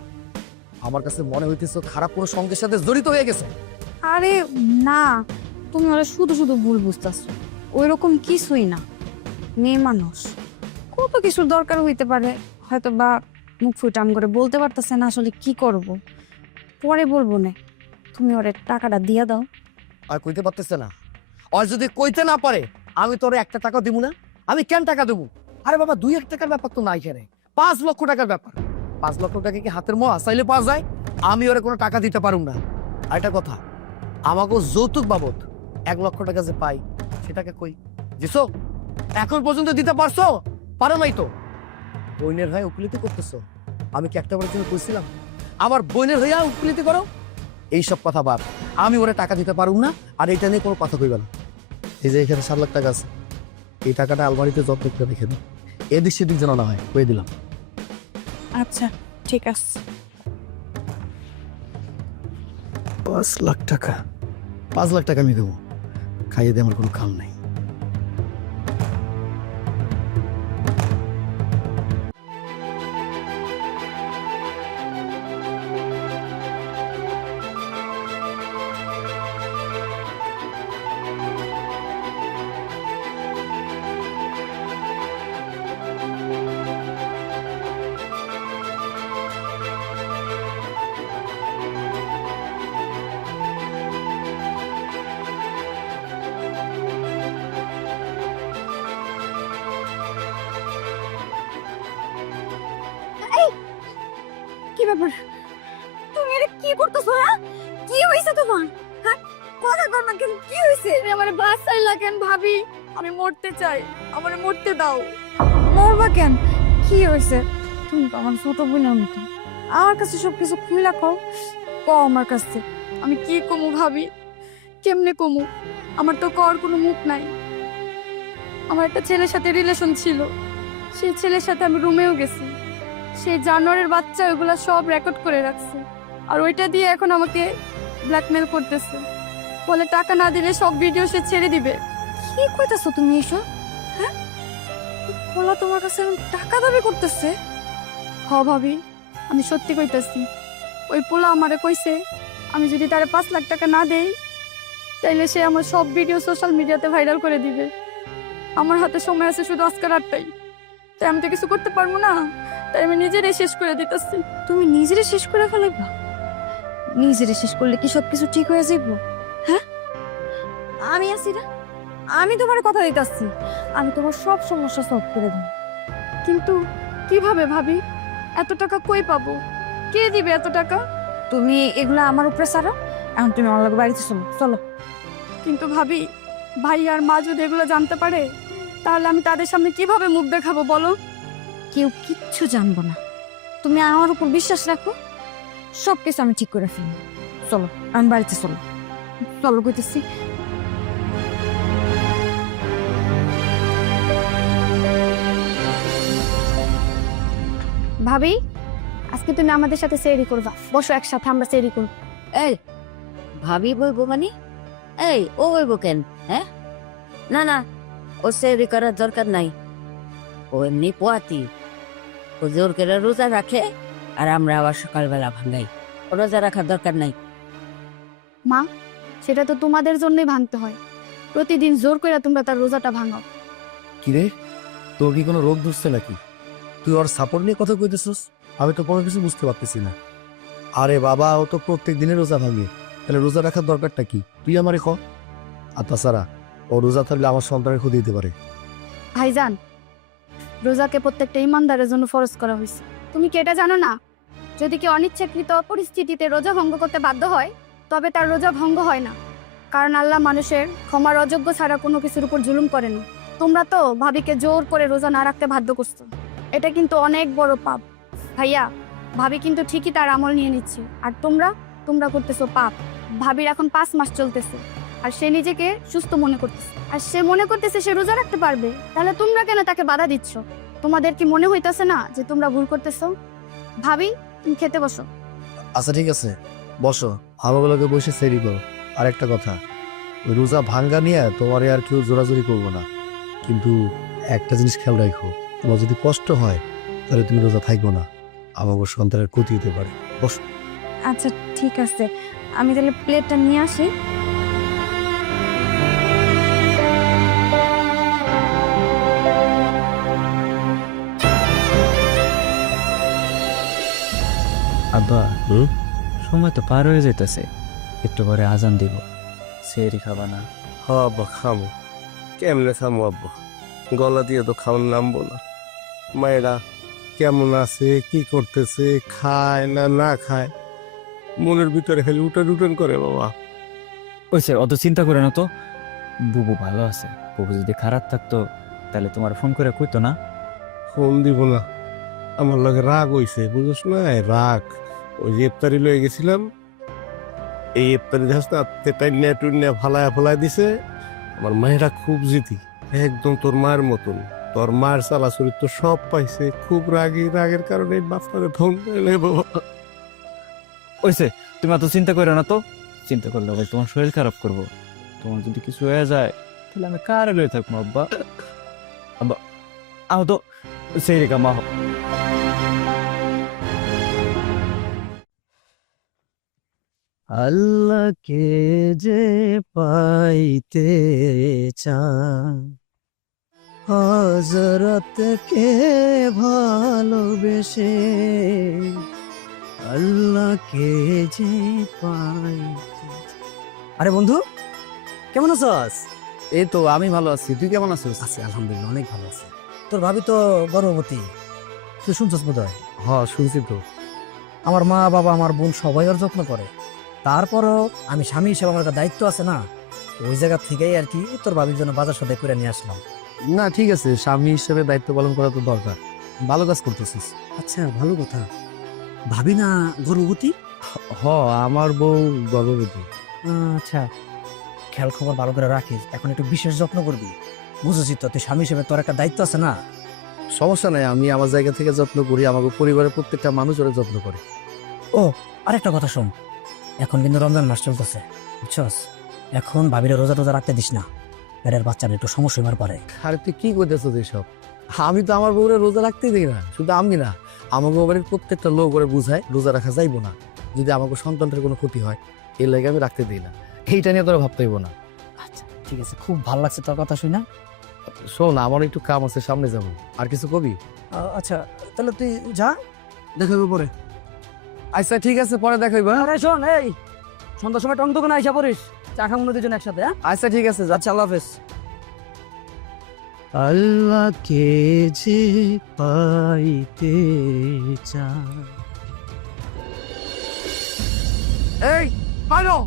আমার কাছে মনে হইতেছে খারাপ কোনো সঙ্গের সাথে জড়িত হয়ে গেছে। আরে না, তুমি ওরা শুধু শুধু ভুল বুঝতেছো, ওই রকম কিছুই না। মেয়ে মানুষ, কত কিছুর দরকার হইতে পারে, হয়তো বা মুখ ফুটাম করে বলতে পারতেছে না আসলে কি করব, পরে বলবো না। তুমি ওরে টাকাটা দিয়ে দাও। আর কইতে পারতেছে না। আর যদি কইতে না পারে আমি তোরে একটা টাকা দিব না। আমি কেন টাকা দেবো? আরে বাবা 2-1 টাকার ব্যাপার তো নাই এখানে, 5 লক্ষ টাকার ব্যাপার। 5 লক্ষ টাকা কি হাতের মোয়া চাইলে পাওয়া যায়? আমি ওরে কোনো টাকা দিতে পারুম না। আর একটা কথা, আমাকে যৌতুক বাবদ 1 লক্ষ টাকা যে পাই সেটাকে কই দিছো? এখন পর্যন্ত দিতে পারছো? পারো নাই তো। বোনের হয়ে উকিলিতি করতেছো। আমি কি একটা বারের জন্য কইছিলাম আমার বোনের হইয়া উকিলিতি করো? এইসব কথা বাদ, আমি ওরে টাকা দিতে পারুম না। আর এটা নিয়ে কোনো কথা কইবা না। এই যে এখানে 7 লাখ টাকা আছে, এই টাকাটা আলমারিতে যত্ন করে রেখে দাও। এদিক সেদিক যেন না হয়, কয়ে দিলাম। আচ্ছা ঠিক আছে। 5 লাখ টাকা? 5 লাখ টাকা আমি দেবো, খাইয়ে দিয়ে আমার কোনো কাম নাই। কি ব্যাপার, তুমি এটা কি করতেছো? হ্যাঁ, কি হইছে তোমার? হ্যাঁ, কথা কর না কেন? কি হইছে? আমারে বাঁচাইলা কেন ভাবি? আমি মরতে চাই, আমারে মরতে দাও। মরবা কেন? কি হইছে? তুমি তো আমার ছোট বোনের মতো, আমার কাছে সবকিছু খুলে কও। কও আমার কাছে। আমি কি কমু ভাবি? কেমনে কমু? আমার তো কর কোনো মুখ নাই। আমার একটা ছেলের সাথে রিলেশন ছিল, সেই ছেলের সাথে আমি রুমেও গেছি। সেই জানোয়ারের বাচ্চা ওইগুলা সব রেকর্ড করে রাখছে, আর ওইটা দিয়ে এখন আমাকে ব্ল্যাকমেল করতেছে, বলে টাকা না দিলে সব ভিডিও সে ছেড়ে দিবে। কি কইতাছো তুমি এসব? হ্যাঁ, বলা তোমার কাছে টাকা দাবি করতেছে? হ ভাবি, আমি সত্যি কইতাছি। ওই পোলা আমারে কইছে আমি যদি তারে 5 লাখ টাকা না দেই তাইলে সে আমার সব ভিডিও সোশ্যাল মিডিয়াতে ভাইরাল করে দিবে। আমার হাতে সময় আছে শুধু আজকে রাতটাই, তাই আমি তো কিছু করতে পারবো না, তাই আমি নিজেরাই শেষ করে দিতেছি। তুমি নিজেরে শেষ করে ফেলাইবা? নিজেরে শেষ করলে কি সবকিছু ঠিক হয়ে যাইব? হ্যাঁ, আমি আছি না, আমি তোমার কথা দিতেছি, আমি তোমার সব সমস্যা সলভ করে দেব। কিন্তু কিভাবে ভাবি? এত টাকা কই পাবো? কে দিবে এত টাকা? তুমি এগুলা আমার উপরে ছাড়ো, এখন তুমি আমার লগে বাড়িতে চলো চলো। কিন্তু ভাবি, ভাই আর মা যদি এগুলো জানতে পারে, তাহলে আমি তাদের সামনে কিভাবে মুখ দেখাবো বলো? কেউ কিচ্ছু জানবো না, তুমি আমার উপর বিশ্বাস রাখো, সব কিছু আমি ঠিক করে ফেলবো। চলো আমি বাড়িতে চলো, চলো কইতেছি। ভাবি, আজকে তুমি আমাদের সাথে সেরি করবা, বসো একসাথে আমরা সেরি করব। এই ভাবি বলবো মানে? এই ও বলবো কেন? হ্যাঁ, না না, ও সেরি করার দরকার নাই। ও এমনি পোয়াতি, ও জোর করে রোজা রাখে আর আমরা আবার সকালবেলা ভাঙাই। ও রোজা রাখার দরকার নাই। মা, সেটা তো তোমাদের জন্যই ভাঙতে হয়, প্রতিদিন জোর করে তোমরা তার রোজাটা ভাঙাও। কিরে, তোর কি কোনো রোগ ধরছে নাকি? তুই ওর সাপোর্ট নিয়ে কথা কইতেছিস? আমি তো কোনো কিছু বুঝতে পারতেছি না। আরে বাবা, ও তো প্রত্যেক দিনে রোজা ভাঙে, তাহলে রোজা রাখার দরকারটা কি তুই আমারে ক। আর তাছাড়া ও রোজা থাকলে আমার সন্তানের ক্ষতি দিতে পারে। ভাইজান, রোজাকে প্রত্যেকটা ইমানদারের জন্য ফরজ করা হয়েছে। তুমি কি এটা জানো না? যদি কেউ অনিচ্ছাকৃত পরিস্থিতিতে রোজা ভঙ্গ করতে বাধ্য হয়, তবে তার রোজা ভঙ্গ হয় না, কারণ আল্লাহ মানুষের ক্ষমার অযোগ্য ছাড়া কোনো কিছুর উপর জুলুম করে না। তোমরা তো ভাবিকে জোর করে রোজা না রাখতে বাধ্য করছো, এটা কিন্তু অনেক বড় পাপ। ভাইয়া, ভাবি কিন্তু ঠিকই তার আমল নিয়ে নিচ্ছে, আর তোমরা করতেছো পাপ। ভাবির এখন 5 মাস চলতেছে, আর সে নিজেকে সুস্থ মনে করতেছে, আর সে মনে করতেছে সে রোজা রাখতে পারবে। তাহলে তোমরা কেন তাকে বাধা দিচ্ছ? তোমাদের কি মনে হইতাছে না যে তোমরা ভুল করতেছো? ভাবি, তুমি খেতে বসো। আচ্ছা ঠিক আছে, বসো, আমাগুলোকে বসে সেরি করো। আর একটা কথা, ওই রোজা ভাঙ্গা নিয়ে তোমারে আর কেউ জোরাজোরি করবো না, কিন্তু একটা জিনিস খেয়াল রাখো, তোমার যদি কষ্ট হয় তাহলে তুমি রোজা থাকবো না, আমাকে সন্তানের ক্ষতি হতে পারে। বস। আচ্ছা ঠিক আছে, আমি তাহলে প্লেটটা নিয়ে আসি। আব্বা, হুম? সময় তো পার হয়ে যাইতেছে, একটু পরে আজান দিব, সেরি খাবা না? হ আব্বা, খামো। কেমনে খামো আব্বা, গলা দিয়ে তো খাওয়ার নামবো না। মায়েরা কেমন আছে, কি করতেছে, খায় না না খায়, মনের ভিতরে খালি উঠন করে বাবা। ওইসে অত চিন্তা করে না তো, বুবু ভালো আছে। বুবু যদি খারাপ থাকতো তাহলে তোমার ফোন করে কইতো না? ফোন দিব না, আমার লগে রাগ হইছে, বুঝছ না? রাগ, ওই যে ইফতারি লয়ে গেছিলাম, এই ইফতারি টাইনে ফালায় দিছে। আমার মায়েরা খুব জিতি, একদম তোর মায়ের মতন। তোর মায়ের চালা চরিত্র সব পাইছে, খুব রাগী, রাগের কারণে বাচ্চারে ধন বাবা। ওইসে তুমি অত চিন্তা করো না তো, চিন্তা করলে ভাই তোমার শরীর খারাপ করবো। তোমার যদি কিছু হয়ে যায় তাহলে আমি কার লয়ে থাকবো? আব্বা, আব্বা আহ তো সেই রেখা মা। আল্লাহকে যে পাইতে চান, হযরতকে ভালোবেসে আল্লাহকে যে পাইতে। আরে বন্ধু, কেমন আছিস? এই তো আমি ভালো আছি, তুই কেমন আছিস? আছি আলহামদুলিল্লাহ, অনেক ভালো আছে। তোর ভাবি তো গর্ভবতী, তুই শুনছিস বোধ হয়? হ্যাঁ শুনছি তো। আমার মা বাবা আমার বোন সবাই ওর যত্ন করে, তারপরও আমি স্বামী হিসেবে আমার একটা দায়িত্ব আছে না, ওই জায়গা থেকেই আর কি তোর ভাবির জন্য বাজার সদাই করে নিয়ে আসলাম। না ঠিক আছে, স্বামী হিসেবে দায়িত্ব পালন করা তো দরকার, ভালো কাজ করতেছিস। আচ্ছা ভালো কথা, ভাবি না গর্ভবতী? হ, আমার বউ গর্ভবতী। আচ্ছা, খেয়াল খবর ভালো করে রাখিস, এখন একটু বিশেষ যত্ন করবি, বুঝেছি তো, তুই স্বামী হিসেবে তোর একটা দায়িত্ব আছে না। সমস্যা নাই, আমি আমার জায়গা থেকে যত্ন করি, আমাকে পরিবারের প্রত্যেকটা মানুষ ওরা যত্ন করে। আরেকটা কথা শোন, এখন কিন্তু রমজান মাস চলতেছে, বুঝছস? এখন ভাবির রোজা টোজা রাখতে দিস না, পেটের বাচ্চার একটু সমস্যা হবার পারে। আরে তুই কি করতেছ এসব? আমি তো আমার বউরে রোজা রাখতেই দিই না, শুধু আমি না, আমাকে বাড়ির প্রত্যেকটা লোক করে বুঝায় রোজা রাখা যাইবো না, যদি আমাকে সন্তানটার কোনো ক্ষতি হয়, এর লাগে আমি রাখতে দিই না। এইটা নিয়ে তোরা ভাবতে হইব না। আচ্ছা ঠিক আছে, খুব ভালো লাগছে তোর কথা শুনে। শোন, আমার একটু কাম আছে, সামনে যাবো। আর কিছু কবি? আচ্ছা তাহলে তুই যা, দেখাবো পরে। আচ্ছা ঠিক আছে, পরে দেখাইবো। আরে শোন, এই সন্ধ্যার সময় টং দোকানে আইসা পড়িস, চা খাবো না দুজন একসাথে। হ্যাঁ আচ্ছা ঠিক আছে, যাচ্ছি, আল্লাহ হাফেজ। আল্লাহকে যে পাইতে চায়। এই বাইরো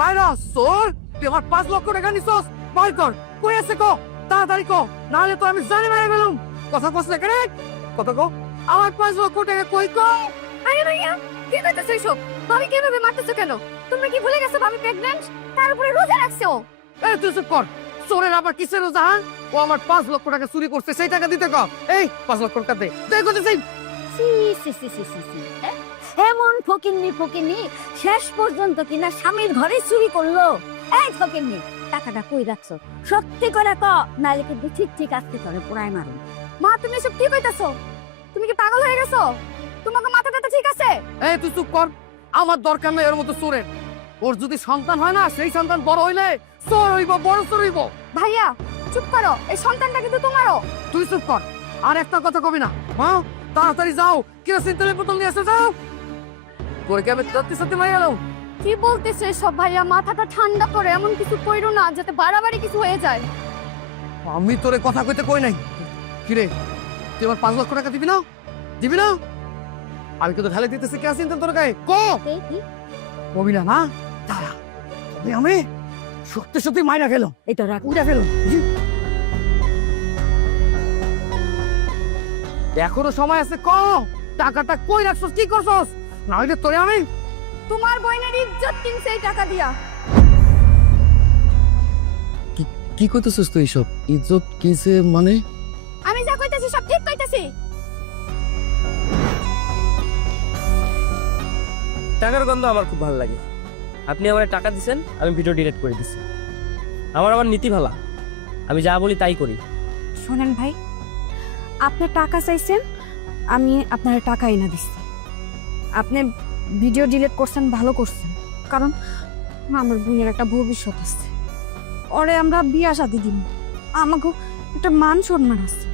বাইরো সোর, তুই আমার 5 লক্ষ টাকা নিছস, বাইর কর। কই আছে কো, তাড়াতাড়ি কো, নাহলে তো আমি জানি মেরে ফেলুম। কথা কস না কেন, কথা কো। আমার 5 লক্ষ টাকা কই কো? আরে ভাইয়া কি কইতেছো এসব? ভাবি কিভাবে মারতেছো কেন? তুমি কি ভুলে গেছো ভাবি প্রেগন্যান্ট? তার উপরে রোজা রাখছো। এই তুই চুপ কর। চোরের আবার কিসের রোজা? হ্যাঁ? ও আমার 5 লক্ষ টাকা চুরি করছে, সেই টাকা দিতে কও। এই 5 লক্ষ টাকা দে, তুই কইতেছিস? সি সি সি সি সি সি, হ্যাঁ? এমন ফকিন্নি ফকিন্নি শেষ পর্যন্ত কিনা স্বামীর ঘরে চুরি করলো। এই ফকিন্নি, টাকাটা কই রাখছো? সত্যি করে ক, নাহলে কিন্তু ঠিক ঠিক আজকে তোরে পোড়ায় মারুম। মা তুমি এসব কি কইতাছো? তুমি কি পাগল হয়ে গেছো? তোমার মাথাটা ঠিক আছে? এই তুই চুপ কর। আমার দরকার নাই এর মতো চোরের। ওর যদি সন্তান হয় না, সেই সন্তান বড় হইলে চোর হইব, বড় চোর হইব। ভাইয়া চুপ করো, এই সন্তানটা কিন্তু তোমারও। তুই চুপ কর, আর একটা কথা কবি না। হ্যাঁ, তাড়াতাড়ি যাও, কেরোসিন তেলের বোতল নিয়ে এসে যাও। তোর কি আমি সত্যি সত্যি মারি গেলাম? কি বলতেছো এসব ভাইয়া? মাথাটা ঠান্ডা করে, এমন কিছু কইরো না যাতে বাড়াবাড়ি কিছু হয়ে যায়। আমি তোরে কথা কইতে কই নাই। কিরে, তুই আমার 5 লক্ষ টাকা দিবি না? দিবি না? আমি কিন্তু ঢালে দিতেছি কেরোসিন তেল তোর গায়ে। কো এই কি? কবি না, না দাঁড়া, আমি সত্যি সত্যি মাইরা গেলাম, এটা রাখ। উড়ে গেলাম। এখনো সময় আছে, ক টাকাটা কই রাখছস, কি করছস? না হইলে তোরে আমি। তোমার বোনের ইজ্জত কিনছে এই টাকা দিয়া। কি কইতেছস তুই সব? ইজ্জত কিসে মানে? আমি যা কইতাছি সব ঠিক কইতাছি। টাকার গন্ধ আমার খুব ভালো লাগে। আপনি আমার টাকা দিছেন, আমি ভিডিও ডিলিট করে দিছি। আমার নীতি ভালো, আমি যা বলি তাই করি। শোনেন ভাই, আপনি টাকা চাইছেন, আমি আপনার টাকা এনে দিচ্ছি। আপনি ভিডিও ডিলিট করছেন, ভালো করছেন, কারণ আমার বোনের একটা ভবিষ্যৎ আছে। ওরে আমরা বিয়া শাদি দিব, আমাকে একটা মান সম্মান আছে।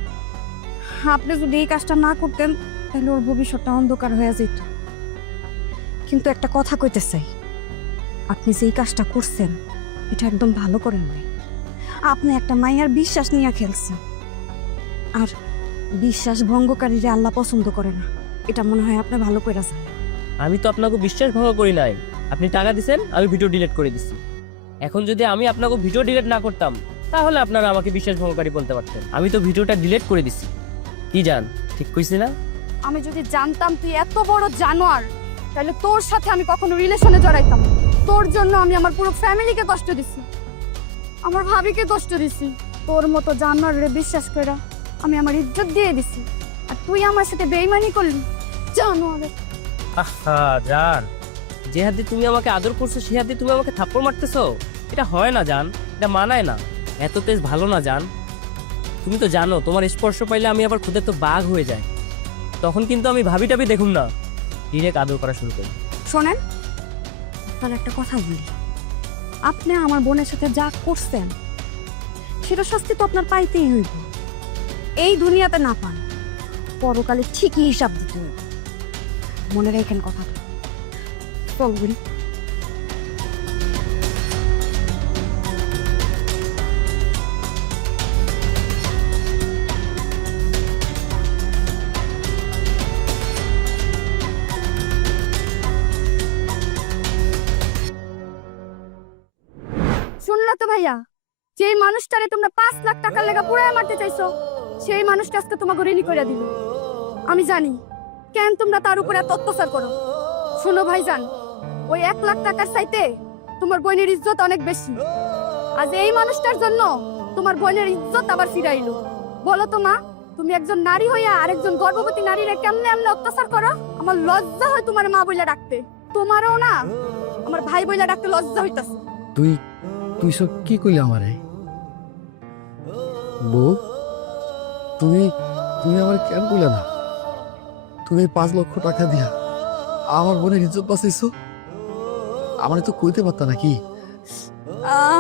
আপনি যদি এই কাজটা না করতেন তাহলে ওর ভবিষ্যৎটা অন্ধকার হয়ে যেত। কিন্তু একটা কথা কইতে চাই, আপনি যে এই কাজটা করছেন এটা একদম ভালো করেন নাই। আপনি একটা মাইয়ার বিশ্বাস নিয়ে খেলছেন, আর বিশ্বাস ভঙ্গকারীরা আল্লাহ পছন্দ করে না। এটা মনে হয় আপনি ভালো করে আছেন। আমি তো আপনাকে বিশ্বাস ভঙ্গ করি নাই। আপনি টাকা দিছেন, আমি ভিডিও ডিলিট করে দিছি। এখন যদি আমি আপনাকে ভিডিও ডিলিট না করতাম, তাহলে আপনারা আমাকে বিশ্বাস ভঙ্গকারী বলতে পারতেন। আমি তো ভিডিওটা ডিলিট করে দিছি। কি জান, ঠিক কইছি না? আমি যদি জানতাম তুই এত বড় জানোয়ার, তাহলে তোর সাথে আমি কখনো রিলেশনে জড়াইতাম না। তোর জন্য আমি আমার পুরো ফ্যামিলিকে কষ্ট দিছি, আমার ভাবিকে কষ্ট দিছি। তোর মতো জানোয়ারে বিশ্বাস করে আমি আমার ইজ্জত দিয়ে দিছি, আর তুই আমার সাথে বেইমানি করলি। জানোয়ার! আহা জান, যে হাতে তুমি আমাকে আদর করছো সে হাতে তুমি আমাকে থাপ্পড় মারতেছো, এটা হয় না জান, এটা মানায় না। এত তেজ ভালো না জান। তুমি তো জানো তোমার স্পর্শ পাইলে আমি আবার খুদে তো বাঘ হয়ে যায়। তখন কিন্তু আমি ভাবি টাবি দেখুন না, ডিরেক্ট আদর করা শুরু করি। শোনেন, তাহলে একটা কথা বলি, আপনি আমার বোনের সাথে যা করছেন সেটা শাস্তি তো আপনার পাইতেই হইব। এই দুনিয়াতে না পান, পরকালে ঠিকই হিসাব দিতে হবে। মনে রাখেন কথা। চলবেন। শুনলা তো ভাইয়া, যেই মানুষটারে তোমরা 5 লাখ টাকার লেগা পুরায় মারতে চাইছো, সেই মানুষটা আজকে তোমাকে রেলি করে দিল। আমি জানি কেন তোমরা তার উপরে এত অত্যাচার করো। শোনো ভাইজান, ওই 1 লাখ টাকার চাইতে তোমার বোনের ইজ্জত অনেক বেশি। আজ এই মানুষটার জন্য তোমার বোনের ইজ্জত আবার ফিরাইলো। বলো তো মা, তুমি একজন নারী হইয়া আরেকজন গর্ভবতী নারীরে কেমনে এমনে অত্যাচার করো? আমার লজ্জা হয় তোমার মা বইলা ডাকতে। তোমারও না, আমার ভাই বইলা ডাকতে লজ্জা হইতাছে। তুই সব কি কইলি আমারে? বউ, তুমি আমার কেন কইলা না? তুমি 5 লক্ষ টাকা দিয়া আমার বোনের ইজ্জত বাঁচাইছো, আমার তো কইতে পারতা নাকি?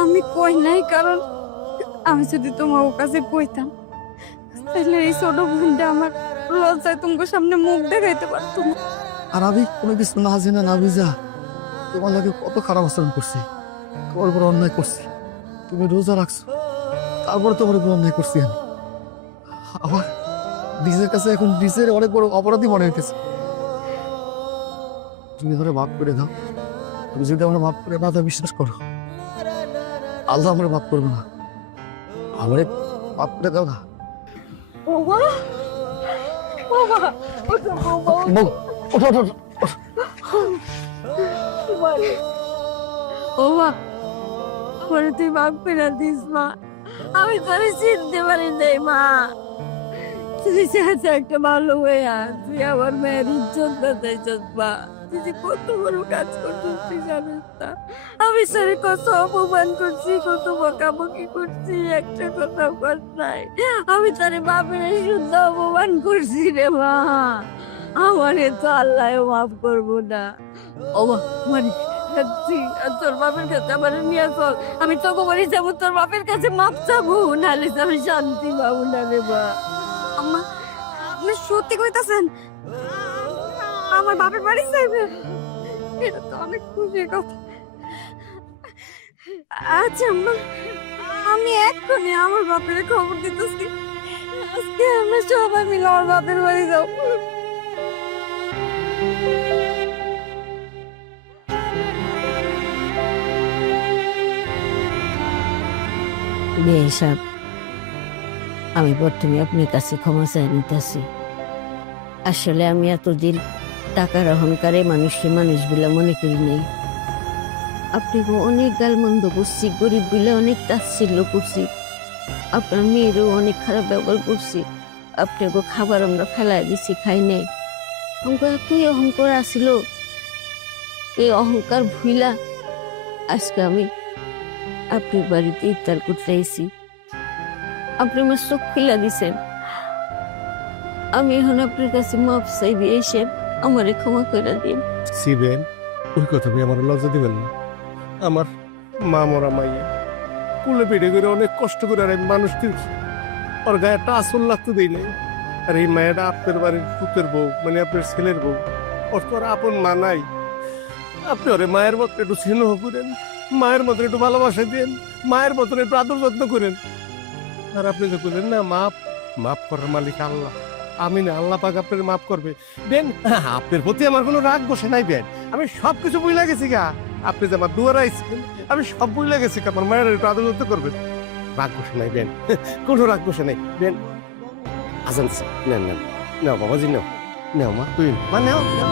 আমি কই নাই, কারণ আমি যদি তোমার কাছে কইতাম তাহলে এই ছোট বোনটা আমার লজ্জায় তোমার সামনে মুখ দেখাইতে পারতো না। আর আমি কোনো কিছু না জেনে না বুঝা তোমার লাগে কত খারাপ আচরণ করছি, তোমার বড় অন্যায় করছি। তুমি রোজা রাখছো, তারপরে তোমার উপর অন্যায় করছি আমি। আমার ডিজের কাছে এখন ডিজের অনেক বড় অপরাধী মনে হইতেছে। তুমি ধরে মাফ করে দাও। তুমি যদি আমরা মাফ করে না দাও, বিশ্বাস করো আল্লাহ আমরা মাফ করবো না। আমারে মাফ করে দাও না। বৌমা বৌমা ওঠো বৌমা বউ, ওঠো ওঠো ওঠো। ও মা পরে তুই মাফ করে দিস মা, আমি তোরে চিনতে পারি নাই মা। তুই চাচা একটা ভালো হইয়া তুই আমার মেয়ের ইজ্জত বাঁচাইছস মা। তুই যে কত বড় কাজ করছিস তুই জানিস না। আমি স্যার কত অপমান করছি, কত বকাবকি করছি, একটা কথা বল নাই। আমি তারে বাপের শুদ্ধ অপমান করছি রে মা। আমারে তো আল্লাহ মাফ করবো না। ও মা মানে তোর বাপের কাছে আমার নিয়ে চল, আমি তোকে বলি যাবো তোর বাপের কাছে মাপ চাবো, নাহলে আমি শান্তি পাবো না রে মা। আম্মা আপনি সত্যি কইতাছেন আমার বাপের বাড়ি যাইবেন? এটা তো অনেক খুশির কথা। আচ্ছা আম্মা, আমি এক্ষুনি আমার বাপের খবর দিতেছি। আজকে আমরা সবাই মিলে আমার বাপের বাড়ি যাবো। বেশাব আমি প্রথমে আপনার কাছে ক্ষমা চাই নিতেছি। আসলে আমি এতদিন টাকার অহংকারে মানুষকে মানুষ বলে মনে করি নাই। আপনাকে অনেক গালমন্দ করছি, গরিব বলে অনেক তাচ্ছিল্য করছি, আপনার মেয়েরও অনেক খারাপ ব্যবহার করছি। আপনাকে খাবার আমরা ফেলাই দিছি, খাই নাই। আমাকে এতই অহংকার আসিল, এই অহংকার ভুইলা আজকে আমি আপনার বাড়িতে ইফতার করতে আইছি। আপনি আমার চোখ খুলে দিছেন। আমি এখন আপনার কাছে মাপ চাইবি, এসে আমারে ক্ষমা করে দিন। সিবেন ওই কথা তুমি আমার লজ্জা দিবেন না। আমার মা মরা মাইয়া কুলে পেটে করে অনেক কষ্ট করে আর এক মানুষকে ওর গায়ে একটা আসল লাগতে দিই নাই। আর এই মায়াটা আপনার বাড়ির পুতের বউ, মানে আপনার ছেলের বউ, ওর তো আর আপন মা নাই। আপনি ওরে মায়ের মতো একটু স্নেহ করেন, মায়ের মতন একটু ভালোবাসা দেন, মায়ের মতন একটু আদর যত্ন করেন। আর আপনি যে বললেন না মাপ মাফ করার মালিক আল্লাহ, আমি না, আল্লাহ পাক আপনার মাফ করবে। বেন আপনার প্রতি আমার কোনো রাগ বসে নাই বেন, আমি সবকিছু বুঝলে গেছি গা। আপনি যে আমার দুয়ারে আইছেন আমি সব বুঝলে গেছি, আমার মায়ের একটু আদর যত্ন করবেন। রাগ বসে নাই বেন, কোনো রাগ বসে নাই বেন। আজান নেন নেন, নাও বাবাজি নাও, নাও মা তুই মা নাও নাও।